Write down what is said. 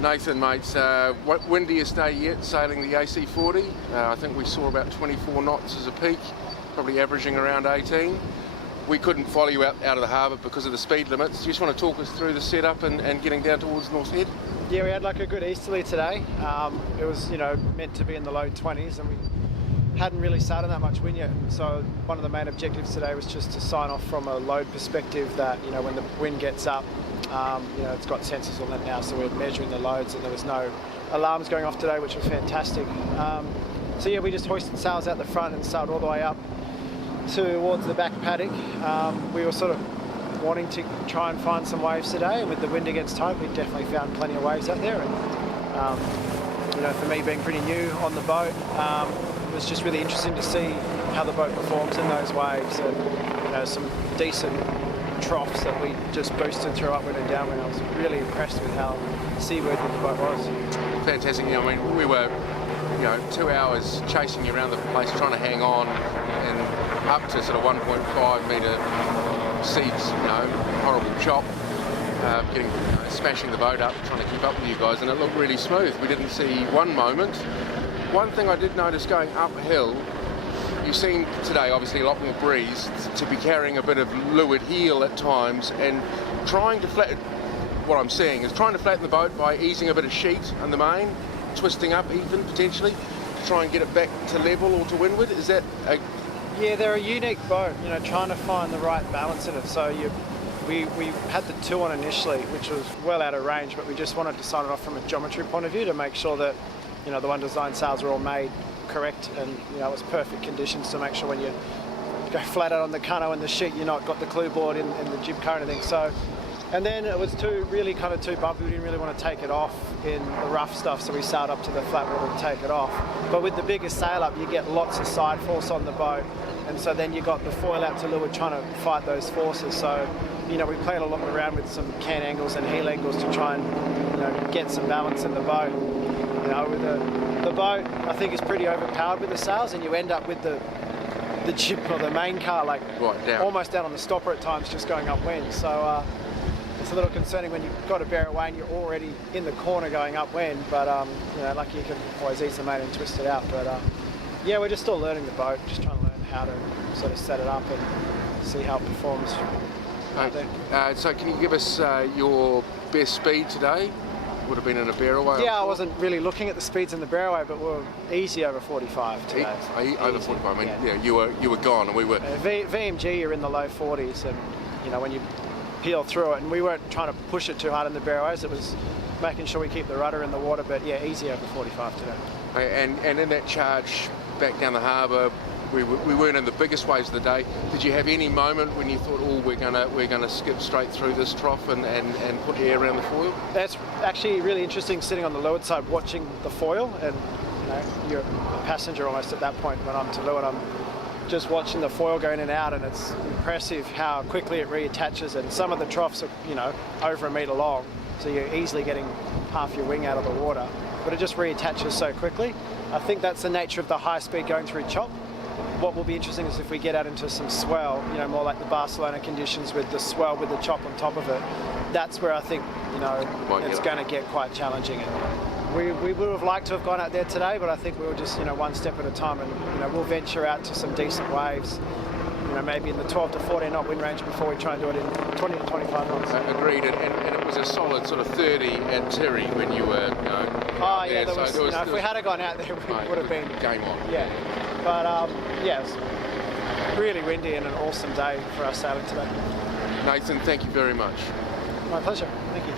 Nathan, mates, windiest day yet sailing the AC40. I think we saw about 24 knots as a peak, probably averaging around 18. We couldn't follow you out of the harbour because of the speed limits. Do you just want to talk us through the setup and getting down towards North Head? Yeah, we had like a good easterly today. It was, meant to be in the low 20s, and we hadn't really started that much wind yet. So one of the main objectives today was just to sign off from a load perspective that, when the wind gets up, it's got sensors on it now, so we're measuring the loads, and there was no alarms going off today, which was fantastic. So yeah, we just hoisted sails out the front and sailed all the way up towards the back paddock. We were sort of wanting to try and find some waves today, and with the wind against tide, we definitely found plenty of waves out there. And for me being pretty new on the boat, it was just really interesting to see how the boat performs in those waves, and some decent troughs that we just boosted through upwind and downwind. I was really impressed with how seaworthy the boat was. Fantastic. We were 2 hours chasing you around the place, trying to hang on, and up to sort of 1.5 metre seas, horrible chop, smashing the boat up, trying to keep up with you guys, and it looked really smooth. We didn't see one moment. One thing I did notice going uphill, you seem today, obviously a lot more breeze, to be carrying a bit of leeward heel at times, and trying to flatten, what I'm seeing is trying to flatten the boat by easing a bit of sheet on the main, twisting up even potentially, to try and get it back to level or to windward. Is that a... Yeah, they're a unique boat, trying to find the right balance in it. So we had the 2 on initially, which was well out of range, but we just wanted to sign it off from a geometry point of view to make sure that, the one design sails were all made correct, and it was perfect conditions to make sure when you go flat out on the cano and the sheet, you're not got the clue board in the jib current and things. So, and then it was too bumpy. We didn't really want to take it off in the rough stuff, so we sailed up to the flat water to take it off. But with the bigger sail up, you get lots of side force on the boat, and so then you got the foil out to leeward trying to fight those forces. So, we played a lot around with some can angles and heel angles to try and, get some balance in the boat. With the boat, I think, is pretty overpowered with the sails, and you end up with the jib or the main car right down, almost down on the stopper at times, just going upwind. So it's a little concerning when you've got to bear away and you're already in the corner going upwind. But lucky you can always ease the main and twist it out. But yeah, we're just still learning the boat, just trying to learn how to sort of set it up and see how it performs. So can you give us your best speed today? Would have been in a bearaway? Yeah, I wasn't really looking at the speeds in the bearaway, but we were easy over 45 today. Over 45, you were gone, and we were... VMG, you're in the low 40s, and when you peel through it, and we weren't trying to push it too hard in the bearaways, it was making sure we keep the rudder in the water, but yeah, easy over 45 today. And in that charge back down the harbour, we weren't in the biggest waves of the day. Did you have any moment when you thought, we're gonna skip straight through this trough and put air around the foil? That's actually really interesting, sitting on the leeward side watching the foil, and you're a passenger almost at that point. When I'm to leeward, I'm just watching the foil go in and out, and it's impressive how quickly it reattaches, and some of the troughs are over a metre long, so you're easily getting half your wing out of the water, but it just reattaches so quickly. I think that's the nature of the high speed going through chop. What will be interesting is if we get out into some swell, more like the Barcelona conditions with the swell with the chop on top of it. That's where I think, it's going to get quite challenging. And we would have liked to have gone out there today, but I think we were just, one step at a time, and we'll venture out to some decent waves, maybe in the 12 to 14 knot wind range before we try and do it in 20 to 25 knots. Agreed, and it was a solid sort of 30 at Tirry when you were, Oh yeah, there was, if we had gone out there, we would have been game on. Yeah, but yeah, it was really windy and an awesome day for us sailing today. Nathan, thank you very much. My pleasure. Thank you.